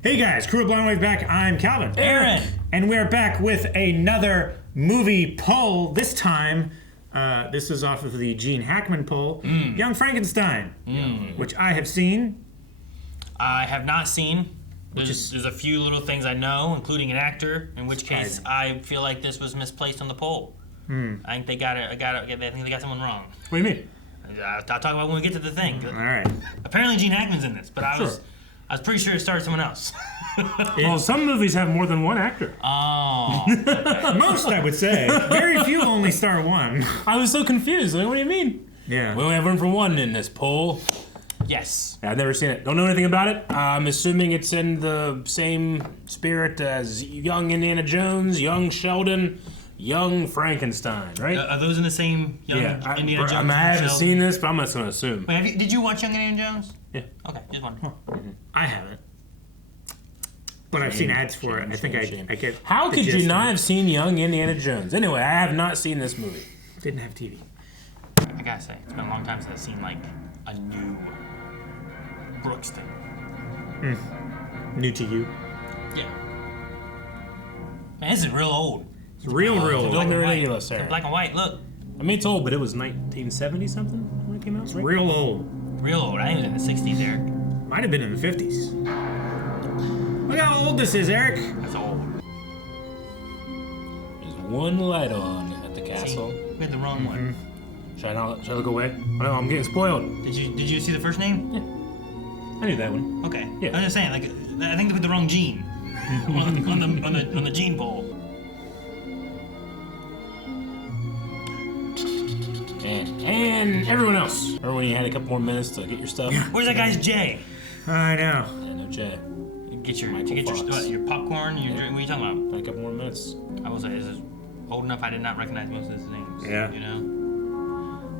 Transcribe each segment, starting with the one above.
Hey guys, Crew of Blonde Wave back. I'm Calvin. Aaron. And we're back with another movie poll. This time, this is off of the Gene Hackman poll. Young Frankenstein, which I have seen. I have not seen. There's a few little things I know, including an actor, in which case I feel like this was misplaced on the poll. I think they got it. I think they got someone wrong. What do you mean? I'll talk about when we get to the thing. All right. Apparently Gene Hackman's in this, but I was pretty sure it started someone else. Well, some movies have more than one actor. Oh. Okay. Most, I would say. Very few only star one. I was so confused. Like, what do you mean? Yeah. We only have room for one in this poll. Yes. Yeah, I've never seen it. Don't know anything about it. I'm assuming it's in the same spirit as Young Indiana Jones, Young Sheldon, Young Frankenstein, right? Are those in the same Indiana Jones? I haven't seen this, but I'm just going to assume. Wait, did you watch Young Indiana Jones? Yeah. Okay, just one. I haven't. But I've seen ads for it. I think I get. How could you not have seen Young Indiana Jones? Anyway, I have not seen this movie. Didn't have TV. I gotta say, it's been a long time since I've seen like a new Brooks thing. New to you. Yeah. Man, this is real old. It's real old. Don't be and white. ridiculous, Eric. Black and white, look. I mean, it's old, but it was 1970 something when it came out, right? Real old. Real old. I think it was in the 60s, Eric. Might have been in the 50s. Look how old this is, Eric. That's old. There's one light on at the castle. See, we had the wrong one. Should I look away? Oh, no, I'm getting spoiled. Did you see the first name? I knew that one. Okay. Yeah. I was just saying, like, I think they put the wrong gene on the gene poll. And everyone else. Remember when you had a couple more minutes to get your stuff? Where's that guy's J? I know. Yeah, no Jay. Get your Fox. your popcorn. Your drink. What are you talking about? Got a couple more minutes. I will say this is old enough. I did not recognize most of his names. Yeah. You know.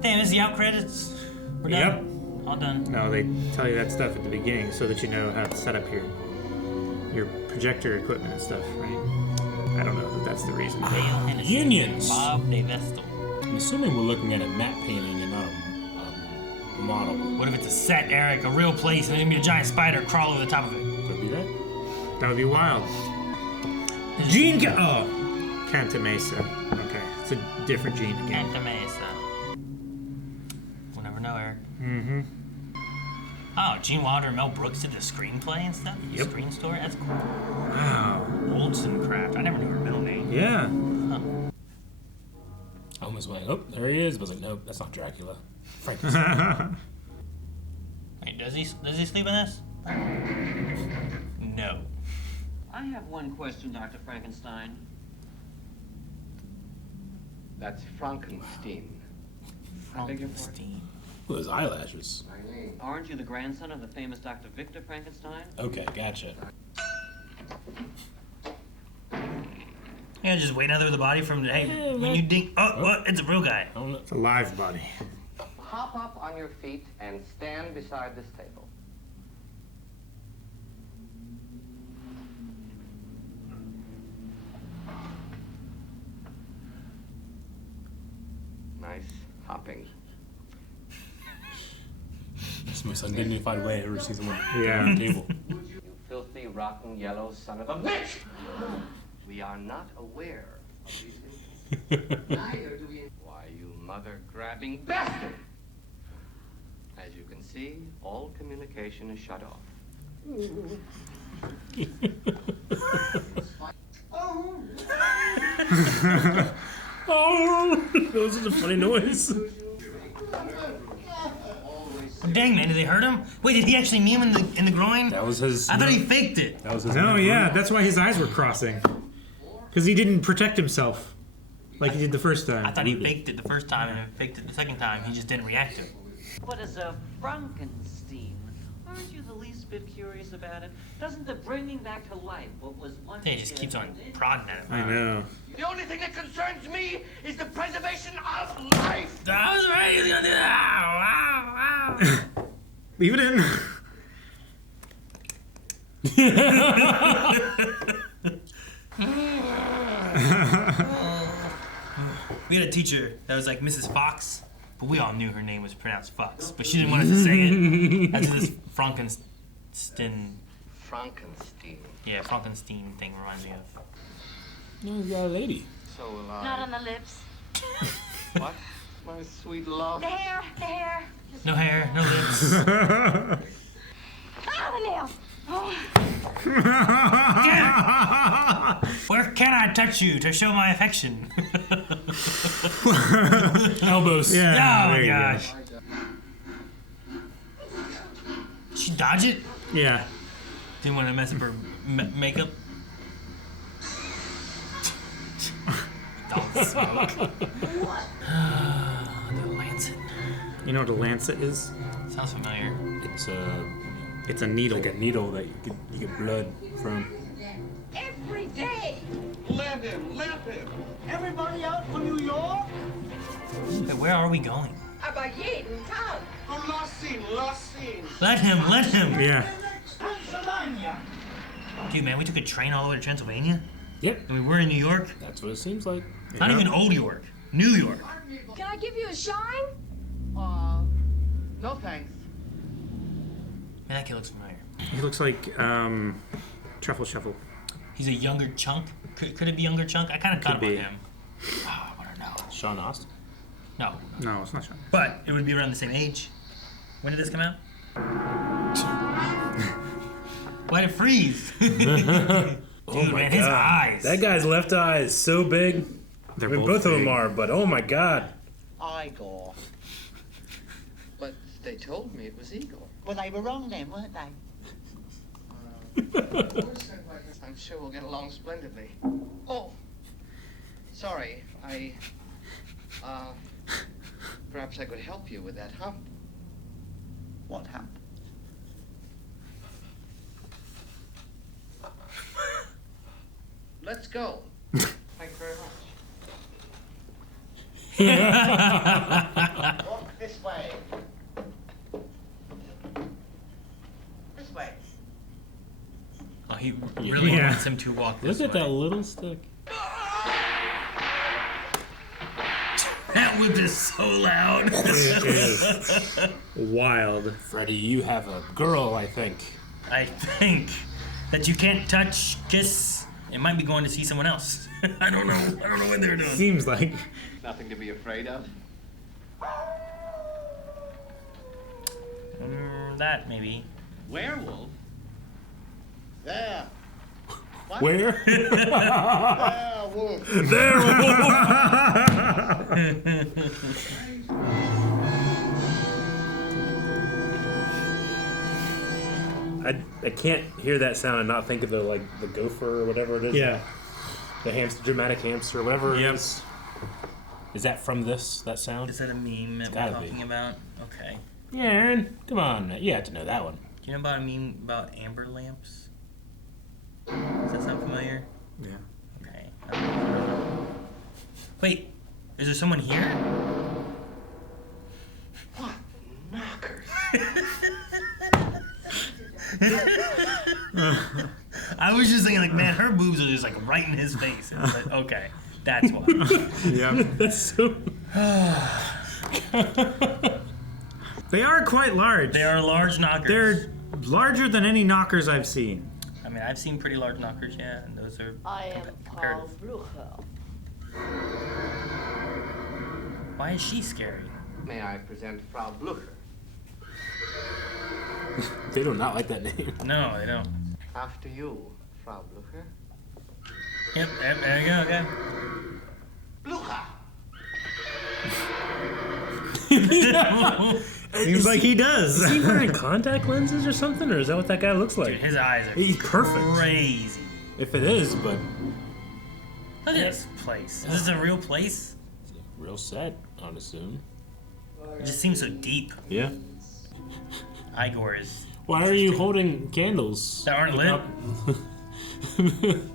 Damn, this is the out credits. We're done. Yep. All done. No, they tell you that stuff at the beginning so that you know how to set up your projector equipment and stuff, right? I don't know that that's the reason. Dale Hennessy, Unions. Bob DeVestel. I'm assuming we're looking at a matte painting and not a model. What if it's a set, Eric? A real place, and there's gonna be a giant spider crawl over the top of it. Could it be that? That would be wild. Gene Canta Mesa. Okay, it's a different Gene again. Santa Mesa. We'll never know, Eric. Mm-hmm. Oh, Gene Wilder and Mel Brooks did the screenplay and stuff? The Yep. screen story? That's cool. Wow. Olsencraft. I never knew her middle name. Yeah. I almost went, oh, there he is. But I was like, nope, that's not Dracula. Frankenstein. Wait, does he sleep in this? No. I have one question, Dr. Frankenstein. That's Frankenstein. I beg your pardon? Frankenstein. Ooh, his eyelashes. Aren't you the grandson of the famous Dr. Victor Frankenstein? Okay, gotcha. Yeah, just wait out there with the body from hey, when you ding. Oh, what? It's a real guy. I don't know. It's a live body. Hop up on your feet and stand beside this table. Nice hopping. That's the most undignified way I've ever seen someone Yeah. on the table. You filthy, rotten, yellow son of a bitch! We are not aware of these things. Neither do we. Why, you mother-grabbing bastard! As you can see, all communication is shut off. Oh, that was such a funny noise. Dang man, did they hurt him? Wait, did he actually knee him in the groin? That was his. I thought he faked it. That was his. No, yeah, that's why his eyes were crossing. Because he didn't protect himself like he did the first I time. thought he faked it the first time and faked it the second time. He just didn't react to it. What is a Frankenstein? Aren't you the least bit curious about it? Doesn't the bringing back to life what was once He just keeps on prodding at him. I know. The only thing that concerns me is the preservation of life! I was right. He was gonna do that. Ow, ow, ow. Leave it in. We had a teacher that was like Mrs. Fox, but we all knew her name was pronounced Fox, but she didn't want us to say it. That's this Frankenstein. Frankenstein. Yeah, Frankenstein thing reminds me of. No, he's got a lady. So will I. Not on the lips. What? My sweet love. The hair, the hair. No hair, no lips. Ah, the nails. Oh. Where can I touch you to show my affection? Elbows. Yeah. Oh there my you go. gosh. She dodge it? Yeah. Didn't want to mess up her makeup. Don't smoke. The lancet. You know what a lancet is? Sounds familiar. It's It's a needle. like a needle that you get blood from. Every day. Let him. Everybody out for New York? Hey, where are we going? Aber jeden Tag. From last scene. Let him, let him. Yeah. Pennsylvania. Dude, man, we took a train all the way to Transylvania? Yep. I mean, we're in New York. That's what it seems like. Not even old York. New York. Can I give you a shine? No thanks. Man, that kid looks familiar. He looks like Truffle Shuffle. He's a younger Chunk. Could it be younger Chunk? I kind of thought about be. him. Oh, I want to know. Sean Austin. No. No, it's not Sean. But it would be around the same age. When did this come out? Why'd it freeze? Dude, Oh my man, his God. eyes. That guy's left eye is so big. They're I mean, both of them big. are, but oh my God. Igor. But they told me it was Igor. Well, they were wrong then, weren't they? I'm sure we'll get along splendidly. Oh, sorry. Perhaps I could help you with that hump. What happened? Let's go. Thank you very much. Walk this way. This way. Oh, he really Yeah. wants him to walk this Look at way. that little stick. That whip is so loud. It is wild. Freddie, you have a girl, I think. I think that you can't touch, kiss. It might be going to see someone else. I don't know. I don't know what they're doing. Seems like. Nothing to be afraid of. That maybe. Werewolf? There. Where? Werewolf. There. I can't hear that sound and not think of the gopher or whatever it is. Yeah. The hamster, dramatic hamster, whatever it Yep. is. Is that from that sound? Is that a meme that we're gotta talking be. about? Okay. Yeah, Aaron, come on. You have to know that one. Do you know about a meme about amber lamps? Does that sound familiar? Yeah. Okay. Wait, is there someone here? What knockers? I was just thinking, like, man, her boobs are just like right in his face. And it's like, okay, that's why. Yeah. That's so. They are quite large. They are large knockers. They're larger than any knockers I've seen. I mean, I've seen pretty large knockers, yeah, and those are. I am Paul comparative. Blucher. Why is she scary? May I present Frau Blucher? They do not like that name. No, they don't. After you, Frau Blucher. Yep, there you go, okay. Blucher! Seems like he does. Is he wearing contact lenses or something, or is that what that guy looks like? Dude, his eyes are He's perfect. crazy. If it is, but Look at this place. Is this a real place? real set, I'd assume. It just seems so deep. Yeah. Igor is. Why are you holding candles? That aren't lit? Would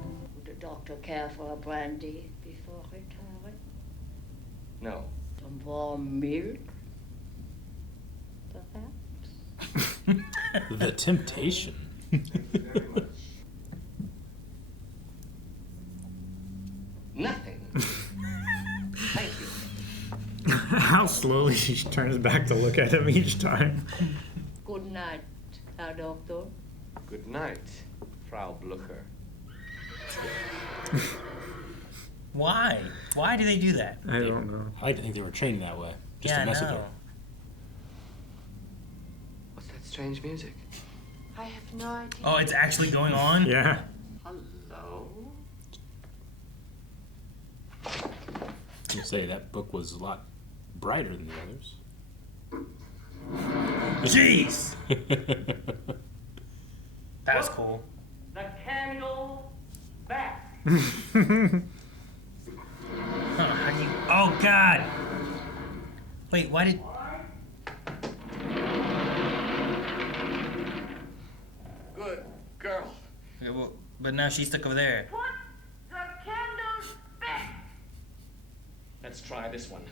the doctor care for a brandy before retiring? No. Some warm milk? Perhaps? The temptation. Very much. Nothing. Thank you. How slowly she turns back to look at him each time. Good night, Herr Doctor. Good night, Frau Blucher. Why? Why do they do that? I don't know. I like to think they were trained that way. Just Yeah, to mess no. with her. What's that strange music? I have no idea. Oh, it's actually going on? Yeah. Hello? You say that book was a lot brighter than the others. Jeez! That was cool. The candle back. How do you... Oh, God! Wait, why did... Good girl. Okay, well, but now she's stuck over there. Put the candles back. Let's try this one.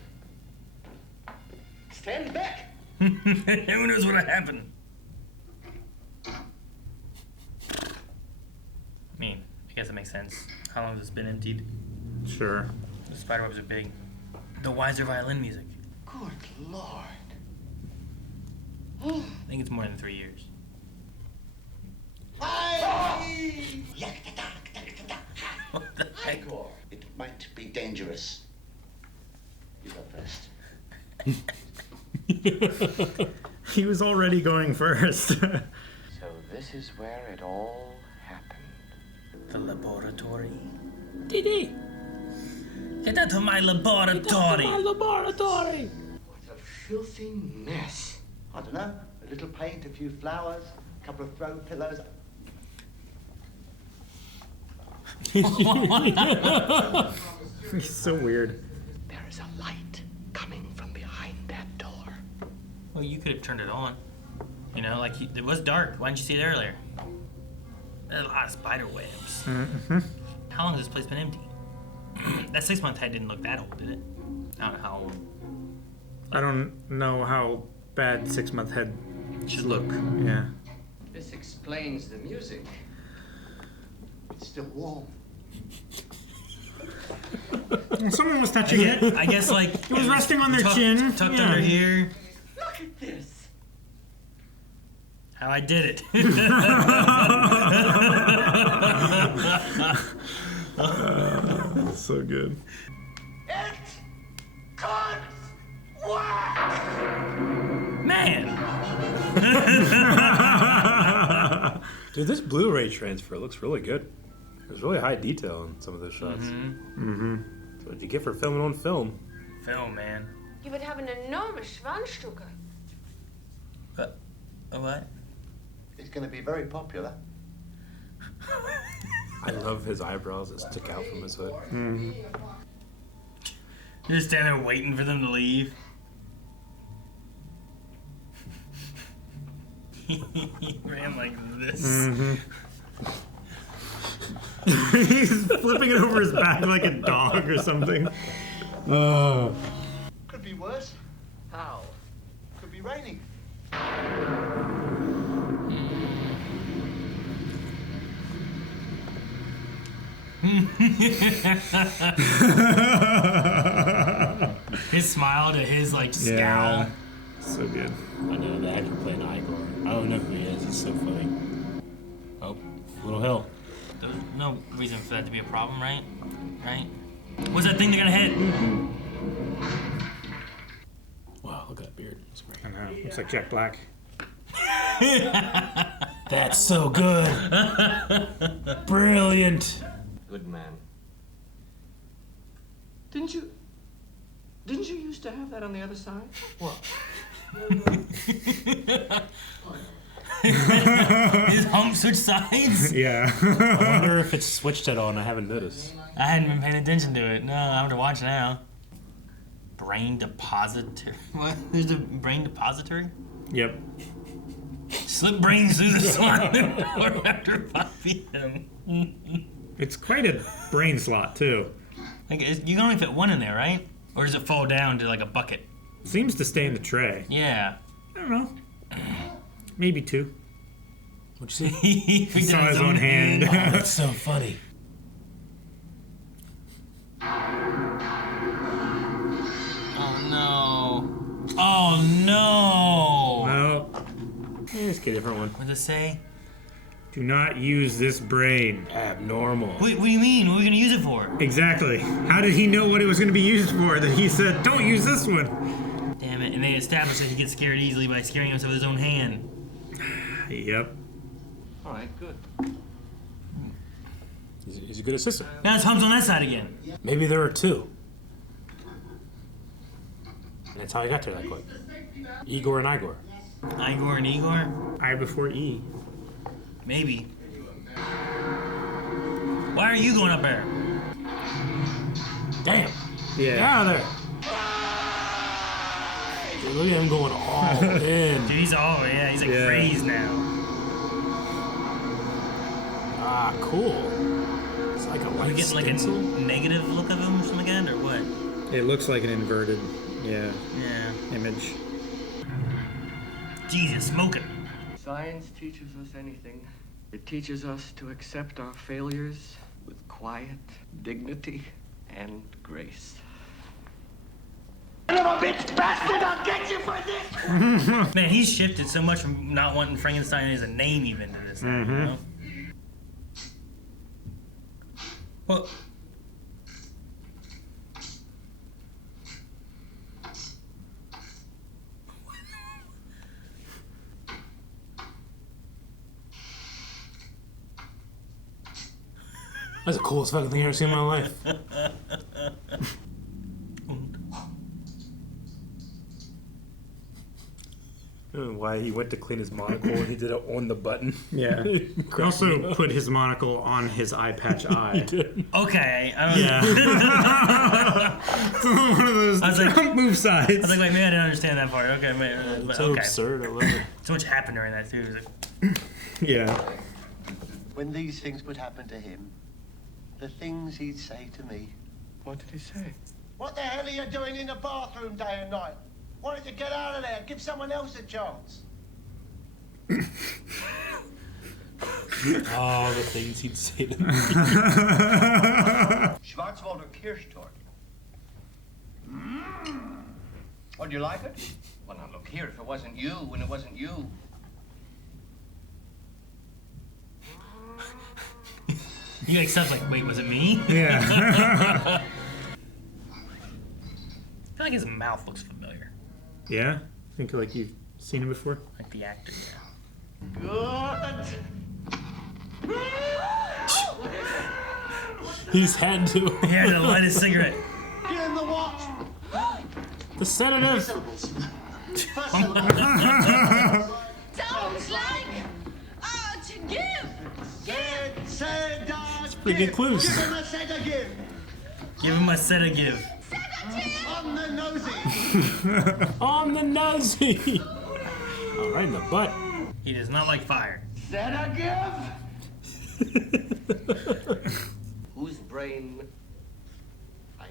Stand back. Who knows what'll happen? I mean, I guess it makes sense. How long has this been emptied? Sure. The spiderwebs are big. The wiser violin music. Good Lord. I think it's more than 3 years. What the heck? It might be dangerous. You go first. He was already going first. So this is where it all happened. The laboratory. Didi! Get out of my laboratory! laboratory! What a filthy mess. I don't know. A little paint, a few flowers, a couple of throw pillows. He's so weird. There is a light coming from behind that door. Well, you could have turned it on. You know, like, it was dark. Why didn't you see it earlier? There's a lot of spider webs. Mm-hmm. How long has this place been empty? That 6-month head didn't look that old, did it? I don't know how old. I don't know how bad 6-month head should look. Yeah. This explains the music. It's still warm. Someone was touching it. I guess, like... It was resting on their chin. Tucked Yeah. under here. Look at this. How I did it. So good. It could work. Man! Dude, this Blu-ray transfer looks really good. There's really high detail in some of those shots. Mm-hmm. So what'd you get for filming on film? Film, man. You would have an enormous Schwanzstücke. What? It's going to be very popular. I love his eyebrows that stick out from his hood. Mm-hmm. You're just standing there waiting for them to leave. He ran like this. Mm-hmm. He's flipping it over his back like a dog or something. Could be worse. How? Could be raining. His smile to his like scowl. Yeah. So good. I know the actor playing Igor. I don't know who he is. He's so funny. Oh, Little Hill. There's no reason for that to be a problem, right? Right? What's that thing they're gonna hit? Wow, look at that beard. That's great. I know. Looks like Jack Black. That's so good. Brilliant. Good man. Didn't you used to have that on the other side? What? His hump switch sides? Yeah. I wonder if it's switched at all and I haven't noticed. I hadn't been paying attention to it. No, I have to watch now. Brain depository. What? There's a brain depository? Yep. Slip brains through the slime door after 5 p.m. It's quite a brain slot too. Like, you can only fit one in there, right? Or does it fall down to like a bucket? Seems to stay in the tray. Yeah. I don't know. Maybe 2. What'd you say? He saw his own hand. Oh, that's so funny. Oh no. Oh no. Well, Yeah, let's get a different one. What does it say? Do not use this brain. Abnormal. Wait, what do you mean? What are we gonna use it for? Exactly. How did he know what it was going to be used for that he said, don't use this one? Damn it, and they established that he gets scared easily by scaring himself with his own hand. Yep. All right, good. He's a good assistant. Now it's Hum's on that side again. Maybe there are two. And that's how I got there that quick. Igor and Igor. Igor and Igor? I before E. Maybe. Why are you going up there? Damn. Yeah. Get out of there. Dude, look at him going all in. Dude, he's like Yeah. crazed now. Ah, cool. It's like a We light get like a stencil. negative look of him or something again, or what? It looks like an inverted, Yeah. image. Jesus, smoking. Science teaches us anything. It teaches us to accept our failures with quiet dignity and grace. Son of a bitch bastard, I'll get you for this! Man, he's shifted so much from not wanting Frankenstein as a name even to this. You know? Well, That's the coolest fucking thing I've ever seen in my life. I don't know why he went to clean his monocle and he did it on the button. Yeah. He also put his monocle on his eye patch eye. okay. I don't Yeah. One of those Trump move sides. I was like, wait, maybe I didn't understand that part. Okay, but So okay. absurd, I love it. So much happened during that too. It was like, Yeah. When these things would happen to him, the things he'd say to me. What did he say? What the hell are you doing in the bathroom day and night? Why don't you get out of there? Give someone else a chance. Oh, the things he'd say to me. Schwarzwälder Kirschtorte. Oh, do you like it? Well, now look here. If it wasn't you, and it wasn't you. you like stuff like, wait, was it me? Yeah. I feel like his mouth looks familiar. Yeah? I think like you've seen him before? Like the actor, yeah. Good. He just had to. He had to light a cigarette. Give him the what? The sedative. Syllables. Sounds like to give. Pretty good clues. Give him a sedative. Give him a sedative. On the nosy. On the nosy. All right in the butt. He does not like fire. Sedative. Whose brain I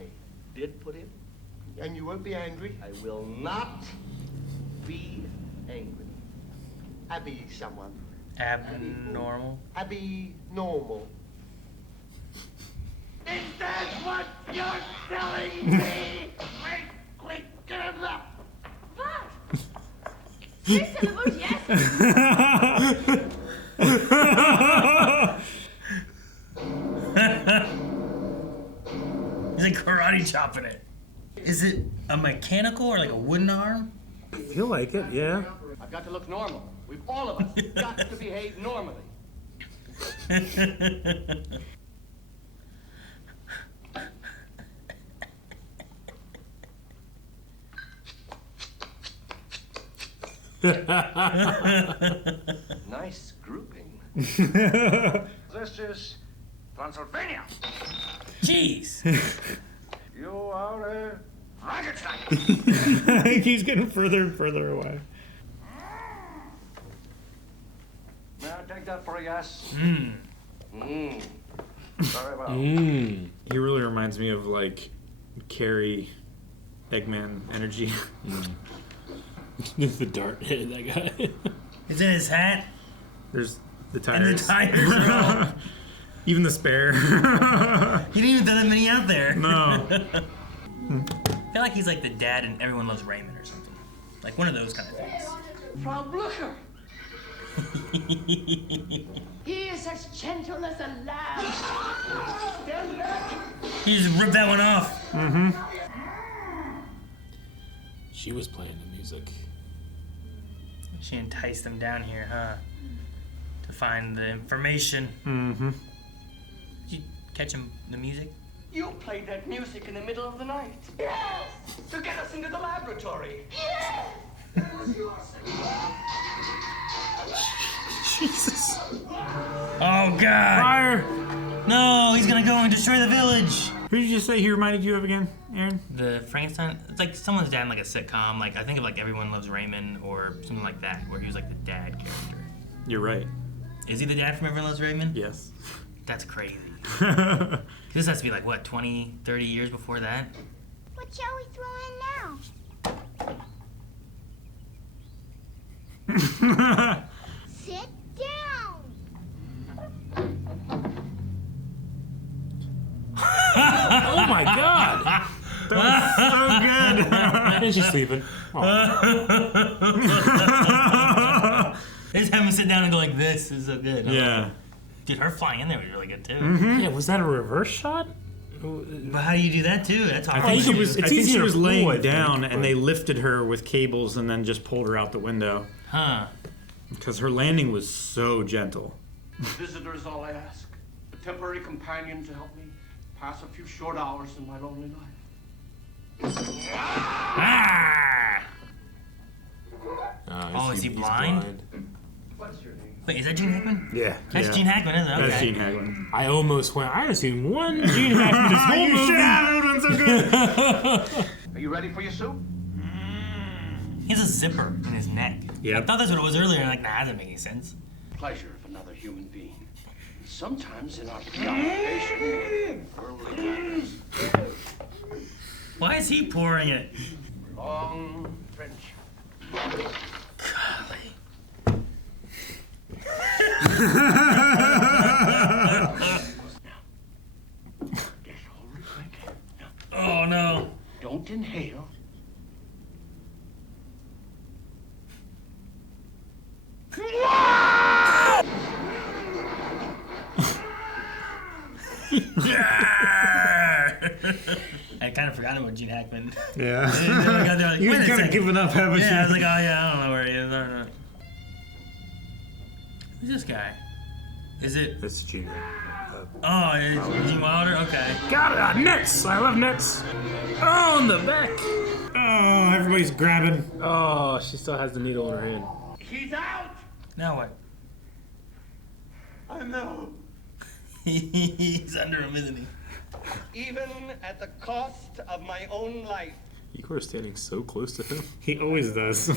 did put in. And you won't be angry. I will not be angry. Abby someone. Abnormal. Abby normal. Is that what you're telling me? Quick, get him up. What? 3 syllables, yes. He's like karate chopping it. Is it a mechanical or like a wooden arm? I feel like it, yeah. I've got to look normal. We've all of us got to behave normally. Nice grouping. This is Transylvania. Jeez. You are a Frankenstein. I think he's getting further and further away. May I take that for a yes? Hmm. Very well. Mmm. He really reminds me of like Carrie Eggman energy. The dart hit that guy. It's in his hat. There's the And the tires. tires are all... Even the spare. He didn't even throw that many out there. No. I feel like he's like the dad in Everyone Loves Raymond or something. Like one of those kind of things. Frau Blücher. He is as gentle as a lamb. Stand back. He just ripped that one off. Mm-hmm. She was playing the music. She enticed them down here, huh? To find the information. Mm-hmm. Did you catch him the music? You played that music in the middle of the night. Yes! To get us into the laboratory. Yes! It was yours. Jesus. Oh, God. Fire! No, he's gonna go and destroy the village. Who did you say he reminded you of again, Aaron? The Frankenstein, it's like someone's dad in like a sitcom. Like, I think of like Everyone Loves Raymond or something like that, where he was like the dad character. You're right. Is he the dad from Everyone Loves Raymond? Yes. That's crazy. This has to be like, what, 20, 30 years before that? What shall we throw in now? Sit down. Oh my God! So good. And she's sleeping. Oh. Just have him sit down and go like this. This is so good. Yeah. Dude, her flying in there was really good too. Yeah, was that a reverse shot? But how do you do that too? That's I hard. think she was. It's I think she easier was to pull, laying I think, down, but- and they lifted her with cables, and then just pulled her out the window Huh. because her landing was so gentle. Visitor is all I ask. A temporary companion to help me pass a few short hours in my lonely life. Ah! Oh, is he he's blind? What's your name? Wait, is that Gene Hackman? Yeah. That's Gene Hackman, isn't it? Okay. That's Gene Hackman. I almost went. I haven't seen one Gene Hackman this whole You movie. should have. It would have been so good. Are you ready for your soup? He has a zipper in his neck. Yep. I thought that's what it was earlier, and I'm like, nah, that doesn't make any sense. Pleasure of another human being. Sometimes in our preoccupation, worldly matters, Why is he pouring it? long friendship. Golly. That's all right. Now, Oh no. don't inhale. I kind of forgot about Gene Hackman. Yeah. Like, You've wait a kind of second. given up, haven't you? Yeah, I was like, oh yeah, I don't know where he is. I don't know. Who's this guy? Is it? That's Gene. Oh, it's Gene Wilder. Okay. Got it! Nets! I love nets! Oh, on the back! Oh, everybody's grabbing. Oh, she still has the needle in her hand. He's out! Now what? I know. He's under him, isn't he? Even at the cost of my own life. You were standing so close to him. He always does.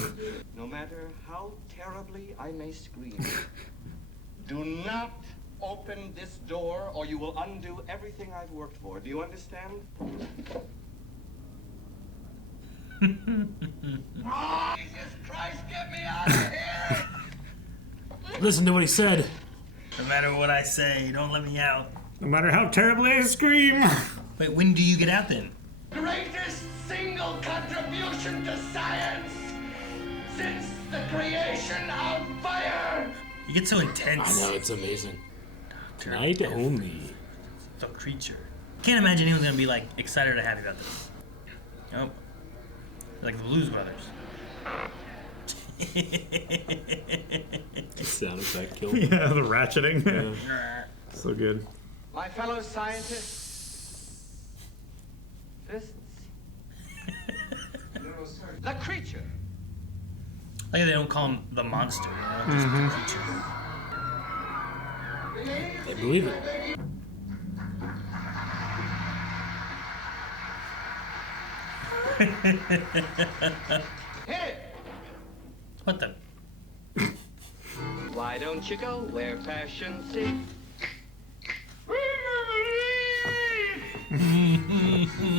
No matter how terribly I may scream, do not open this door or you will undo everything I've worked for. Do you understand? Oh, Jesus Christ, get me out of here! Listen to what he said. No matter what I say, don't let me out. No matter how terribly I scream. Wait, when do you get out then? Greatest single contribution to science since the creation of fire! You get so intense. I know, it's amazing. Tonight only. The creature. Can't imagine anyone's gonna be like excited or happy about this. Oh, like the Blues Brothers. Sound effect killed. Yeah, the ratcheting. Yeah. So good. My fellow scientists, fists, the creature. Like they don't call him the monster, you know? Just the creature. They believe it. Hit! What the? Why don't you go where passion seeks?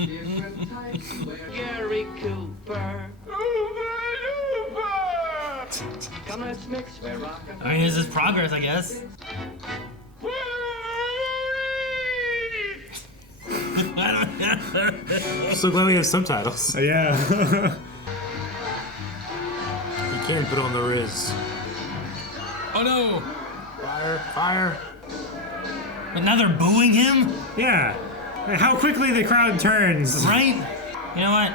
Different types where Gary Cooper. Come let's mix where rock and I mean, this is progress, I guess. I'm so glad we have subtitles. Yeah. You can put on the Riz. Oh no! Fire. But now they're booing him? Yeah. How quickly the crowd turns. Right? You know what?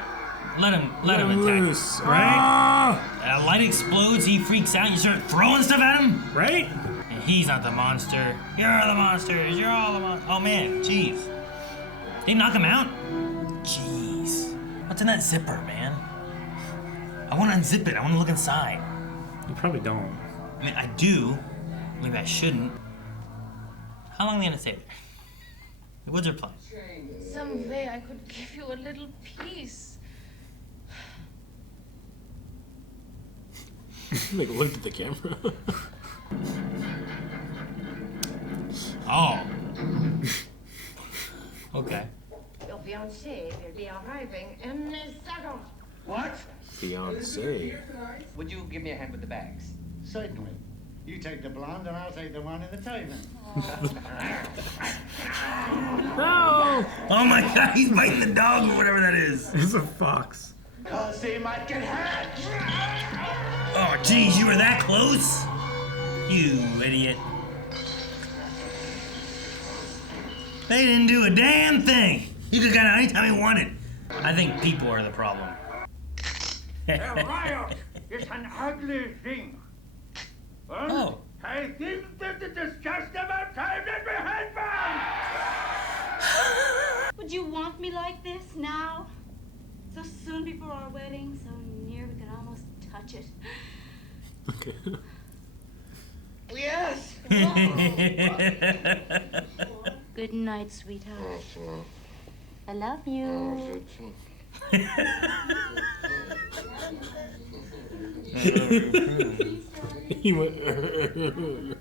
Let him attack. Loose. Right? A light explodes, he freaks out, you start throwing stuff at him? Right? And he's not the monster. You're the monsters. You're all the monsters. Oh man, jeez. They knock him out? Jeez. What's in that zipper, man? I want to unzip it. I want to look inside. You probably don't. I mean, I do. Maybe I shouldn't. How long are they going to stay there? What's their plan? Some way I could give you a little peace. Like, looked at the camera. Oh. Okay. Your fiancé will be arriving in a second. What? Fiancé. Would you give me a hand with the bags? Certainly. You take the blonde and I'll take the one in the table. No! Oh my god, he's biting the dog or whatever that is. It's a fox. Cause he might get hurt. Oh, jeez, you were that close? You idiot. They didn't do a damn thing. You could have got out anytime he wanted. I think people are the problem. A riot is an ugly thing. And Oh. I think that it is just about time that we head back. Would you want me like this now? So soon before our wedding, so near we could almost touch it. Okay. Yes. Good night, sweetheart. I love you. He went. Kind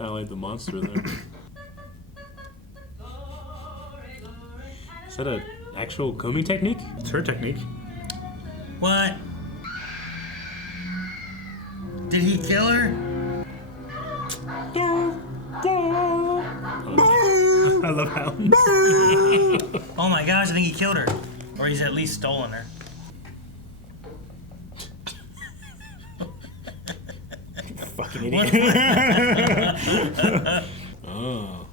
of like the monster there. Is that an actual combing technique? It's her technique. What? Did he kill her? I love hounds. Oh my gosh, I think he killed her. Or he's at least stolen her. Fucking idiot. Oh.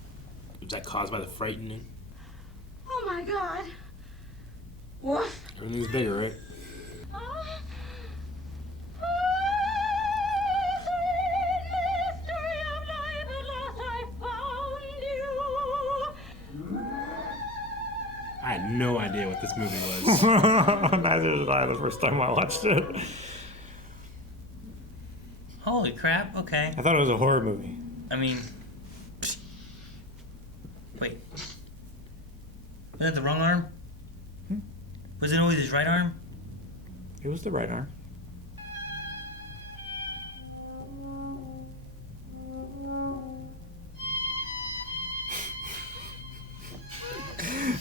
Was that caused by the frightening? Oh my God. Woof. Everything's bigger, right? I had no idea what this movie was. Neither did I the first time I watched it. Holy crap, okay. I thought it was a horror movie. I mean... Wait. Was that the wrong arm? Was it always his right arm? It was the right arm.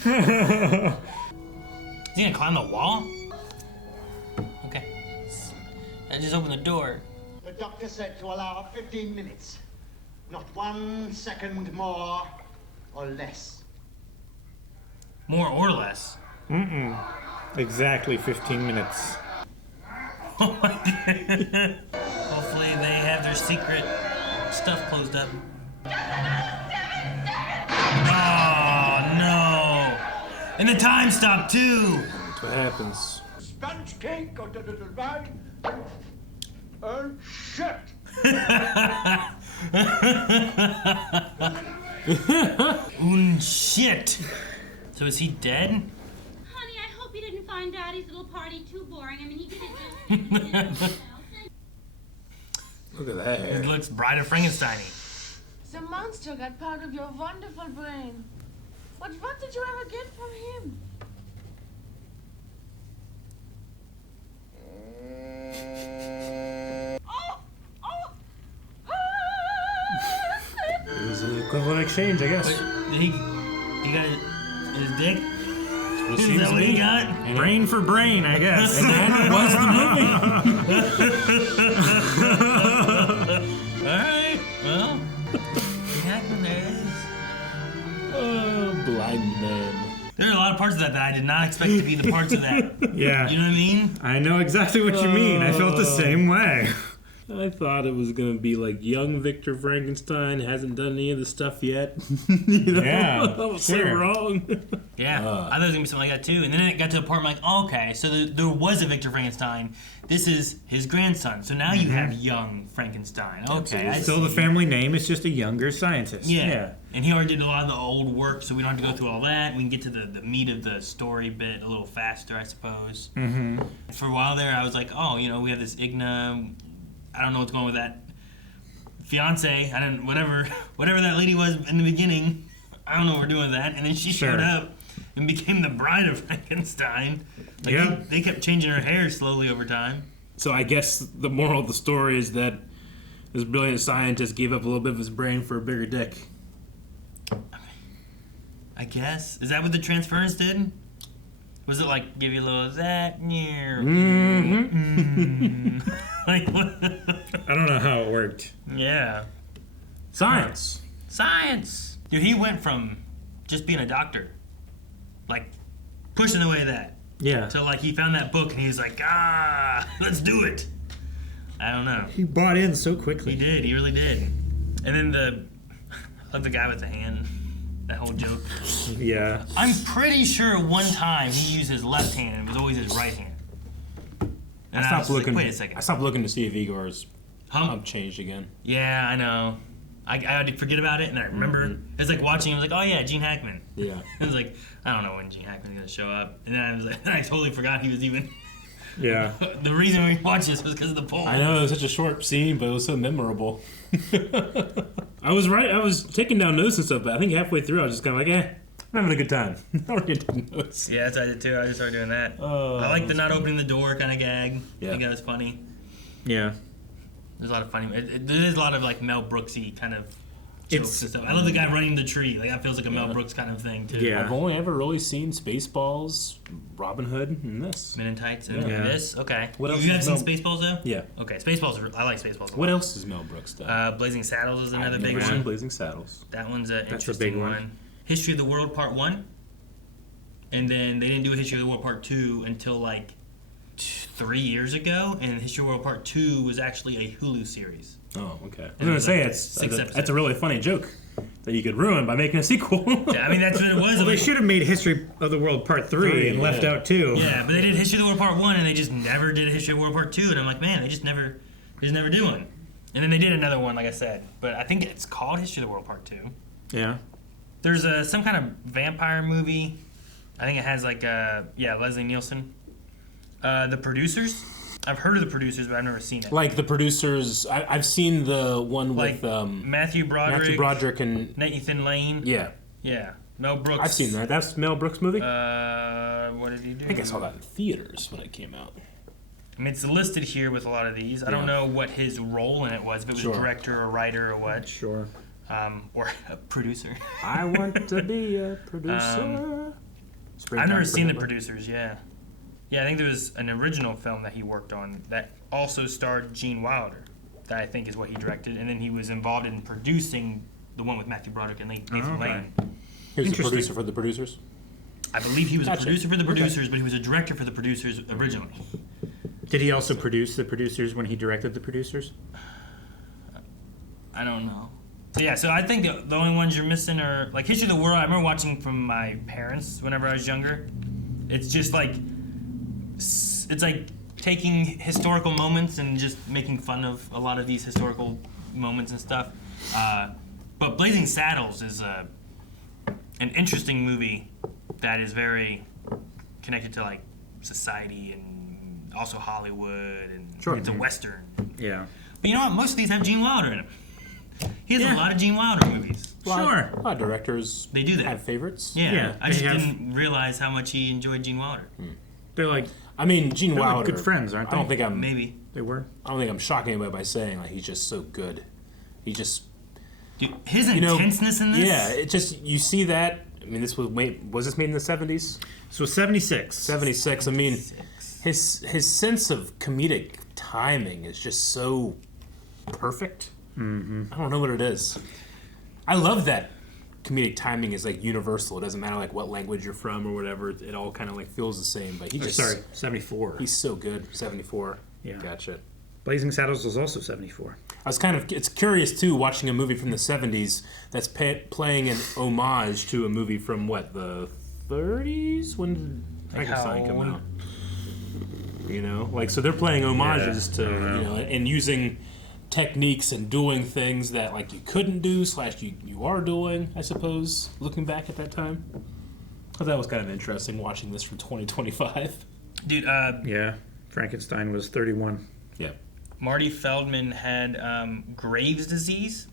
Is he gonna climb the wall? Okay. I just opened the door. The doctor said to allow 15 minutes. Not 1 second more or less. More or less. Exactly 15 minutes. Oh my god. Hopefully they have their secret stuff closed up. Oh no! And the time stopped too! That's what happens. Sponge cake or the little wine. Shit. Shit! So is he dead? Honey, I hope you didn't find Daddy's little party too boring. I mean, he did it just... Look at that hair. It looks Bride of Frankenstein-y. The monster got part of your wonderful brain. But what did you ever get from him? It was an equivalent exchange, I guess. Did he got his dick? What it Is seems that to what he be. got? Brain for brain, I guess. And that was the movie. Alright, well. Hackman there it is. Oh, blind man. There are a lot of parts of that I did not expect to be the parts of that. Yeah. You know what I mean? I know exactly what you mean. I felt the same way. I thought it was gonna be like young Victor Frankenstein hasn't done any of the stuff yet. You know? Yeah, I was so sure. wrong. Yeah, I thought it was gonna be something like that too. And then it got to a part where I'm like, oh, okay, so there was a Victor Frankenstein. This is his grandson. So now you have young Frankenstein. Okay, I Still the see. family name is just a younger scientist. Yeah. And he already did a lot of the old work, so we don't have to go through all that. We can get to the meat of the story bit a little faster, I suppose. Mm-hmm. For a while there, I was like, oh, we have this Igna. I don't know what's going on with that fiance. I don't whatever that lady was in the beginning. I don't know what we're doing with that. And then she showed up and became the bride of Frankenstein. Like they kept changing her hair slowly over time. So I guess the moral of the story is that this brilliant scientist gave up a little bit of his brain for a bigger dick. I guess. Is that what the transference did? Was it like give you a little of that? Like, I don't know how it worked. yeah. Science. Science! Dude, he went from just being a doctor, like pushing away that, Yeah. to like he found that book and he was like, let's do it. I don't know. He bought in so He quickly. did. He really did. And then the guy with the hand, that whole joke. Yeah. I'm pretty sure one time he used his left hand and it was always his right hand. And I was stopped looking. Like, wait a second. I stopped looking to see if Igor's changed again. Yeah, I know. I had to forget about it, and I remember. It was like watching. I was like, "Oh yeah, Gene Hackman." Yeah. I was like, "I don't know when Gene Hackman's gonna show up," and then I was like, I totally forgot he was even. Yeah. The reason we watched this was because of the poll. I know it was such a short scene, but it was so memorable. I was right. I was taking down notes and stuff, but I think halfway through I was just kind of like, I'm having a good time. I don't need to take notes. Yeah, that's what I did too. I just started doing that. I like the not opening the door kind of gag. Yeah. I think that was funny. Yeah. There's a lot of funny. There is a lot of like Mel Brooksy kind of jokes and stuff. I love the guy running the tree. Like that feels like a Mel Brooks kind of thing too. Yeah. I've only ever really seen Spaceballs, Robin Hood, and this. Men in Tights and Yeah. this. Okay. What else You have is seen Mel- Spaceballs though? Yeah. Okay, Spaceballs. I like Spaceballs. What else is Mel Brooks done? Blazing Saddles is another I've big never seen one. Blazing Saddles. That one's an That's a interesting big one. one. History of the World Part 1. And then they didn't do a History of the World Part 2 until like 3 years ago. And History of the World Part 2 was actually a Hulu series. Oh, okay. I was And gonna it was say like it's 6 that's episodes. a really funny joke that you could ruin by making a sequel. Yeah, I mean, that's what it was. Well, they should have made History of the World Part 3 and left yeah. out 2. Yeah, but they did History of the World Part 1 and they just never did a History of the World Part 2. And I'm like, man, they just never do one. And then they did another one, like I said. But I think it's called History of the World Part 2. Yeah. There's some kind of vampire movie. I think it has like Leslie Nielsen. The Producers. I've heard of the Producers, but I've never seen it. Like the producers, I've seen the one Like with Matthew Broderick and Nathan Lane. yeah, Yeah. Mel Brooks. I've seen that. That's Mel Brooks' movie. What did he do? I think I saw that in theaters when it came out. I mean, it's listed here with a lot of these. I don't know what his role in it was. If it was Sure. director or writer or what. Sure. Or a producer. I want to be a producer. I've never seen The Producers, yeah. Yeah, I think there was an original film that he worked on that also starred Gene Wilder, that I think is what he directed, and then he was involved in producing the one with Matthew Broderick and Nathan Lane. He was a Interesting. producer for the producers. I believe he was Gotcha. a producer for the Okay. producers, but he was a director for the producers originally. Did he also produce the producers when he directed the producers? I don't know. So yeah, so I think the only ones you're missing are like History of the World. I remember watching from my parents whenever I was younger. It's just like it's like taking historical moments and just making fun of a lot of these historical moments and stuff. But Blazing Saddles is an interesting movie that is very connected to like society and also Hollywood, and Sure. it's a western. Yeah. But you know what? Most of these have Gene Wilder in them. He has a lot of Gene Wilder movies. Sure. A lot of directors They do that. have favorites. Yeah, Yeah, I just they have- didn't realize how much he enjoyed Gene Wilder. They're like, I mean, Gene they're like Wilder. good friends, aren't they? I don't think I'm. Maybe. They were. I don't think I'm shocking anybody by saying like he's just so good. He just Dude, his you know, intenseness in this. Yeah, it just you see that. I mean, this was this made in the 70s? So 76. 76. I mean, his sense of comedic timing is just so perfect. Mm-hmm. I don't know what it is. I love that comedic timing is like universal. It doesn't matter like what language you're from or whatever. It all kind of like feels the same. But he Or, just 74. he's so good. 74. Yeah. Gotcha. Blazing Saddles was also 74. It's curious too, watching a movie from the 70s that's playing an homage to a movie from the 30s? When did Frankenstein come out? You know, like, so they're playing homages to, you know, and using techniques and doing things that, like, you couldn't do / you are doing, I suppose, looking back at that time. I thought that was kind of interesting watching this from 2025. Dude, Yeah, Frankenstein was 31. Yeah. Marty Feldman had Graves' disease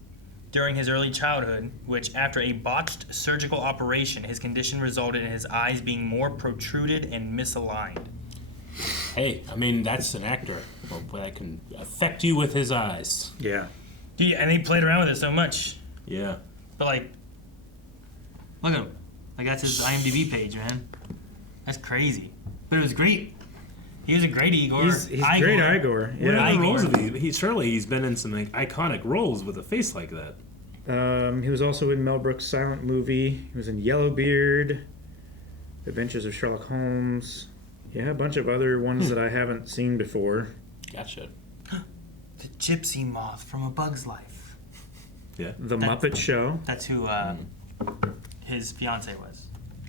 during his early childhood, which, after a botched surgical operation, his condition resulted in his eyes being more protruded and misaligned. Hey, I mean, that's an actor. That can affect you with his eyes. Yeah. Yeah, and he played around with it so much. Yeah. But, like, look at him. Like, that's his IMDb page, man. That's crazy. But it was great. He was a great Igor. He's great Igor. What Yeah. other roles have he's been in some like, iconic roles with a face like that. He was also in Mel Brooks' silent movie. He was in Yellowbeard, Adventures of Sherlock Holmes. Yeah, a bunch of other ones that I haven't seen before. Gotcha. The Gypsy Moth from A Bug's Life. Yeah. The Muppet Show. That's who his fiance was.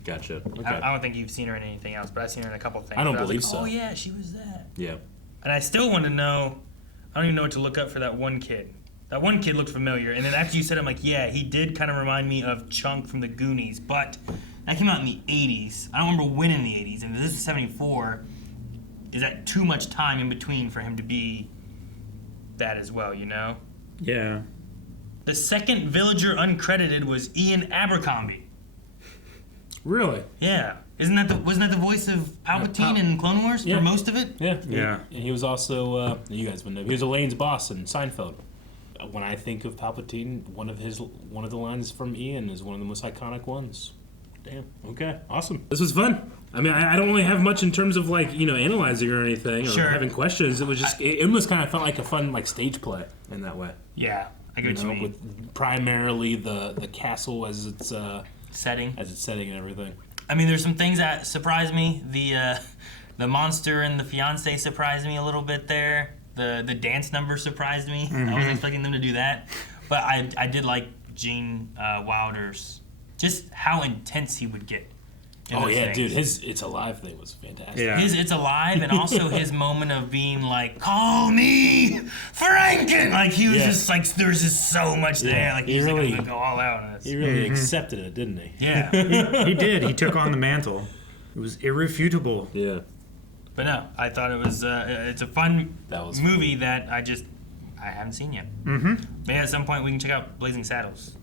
Gotcha. Okay. I don't think you've seen her in anything else, but I've seen her in a couple things. I don't But believe was so. like, oh yeah, she was that. Yeah. And I still want to know. I don't even know what to look up for that one kid. That one kid looked familiar, and then after you said it, I'm like, yeah, he did kind of remind me of Chunk from the Goonies, but that came out in the 80s. I don't remember when in the 80s, and this is 74. Is that too much time in between for him to be that as well, you know? Yeah. The second villager uncredited was Ian Abercrombie. Really? Yeah. Wasn't that the voice of Palpatine in Clone Wars for most of it? Yeah. Yeah. And he was also, you guys would know, he was Elaine's boss in Seinfeld. When I think of Palpatine, one of the lines from Ian is one of the most iconic ones. Damn. Okay. Awesome. This was fun. I mean, I don't really have much in terms of like, you know, analyzing or anything or having questions. It was just, it almost kind of felt like a fun like stage play in that way. Yeah, I get what you mean. With primarily the castle as its setting and everything. I mean, there's some things that surprised me. The monster and the fiance surprised me a little bit there. The dance number surprised me. I wasn't expecting them to do that, but I did like Gene Wilder's, just how intense he would get. Oh yeah, dude, his "It's Alive" thing was fantastic. Yeah. His "It's Alive" and also his moment of being like, "Call me Franken." Like he was just like, there's just so much there. Like he was really, like, I'm gonna go all out on this. He really accepted it, didn't he? Yeah, he did. He took on the mantle. It was irrefutable. Yeah. But no, I thought it was it's a fun movie that I haven't seen yet. Mm-hmm. Maybe at some point we can check out Blazing Saddles.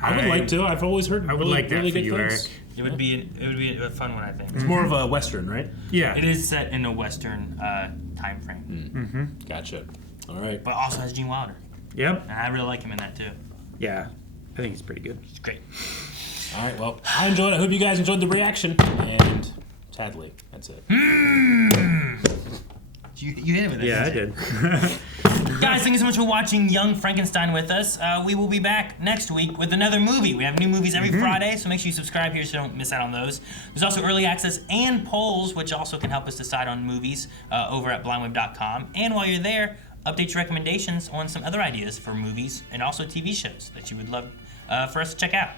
I would like to. I've always heard. I would really, like that really for good you, things. Eric. It would be a fun one, I think. It's more of a western, right? Yeah. It is set in a western time frame, Mm-hmm. Gotcha. All right. but also has Gene Wilder, Yep. and I really like him in that too. Yeah. I think he's pretty good. It's great. All right. Well, I enjoyed it. I hope you guys enjoyed the reaction. And sadly, that's it. You hit it with it. Yeah, I did. Guys, thank you so much for watching Young Frankenstein with us. We will be back next week with another movie. We have new movies every Friday, so make sure you subscribe here so you don't miss out on those. There's also early access and polls, which also can help us decide on movies over at blindweb.com. And while you're there, update your recommendations on some other ideas for movies and also TV shows that you would love for us to check out.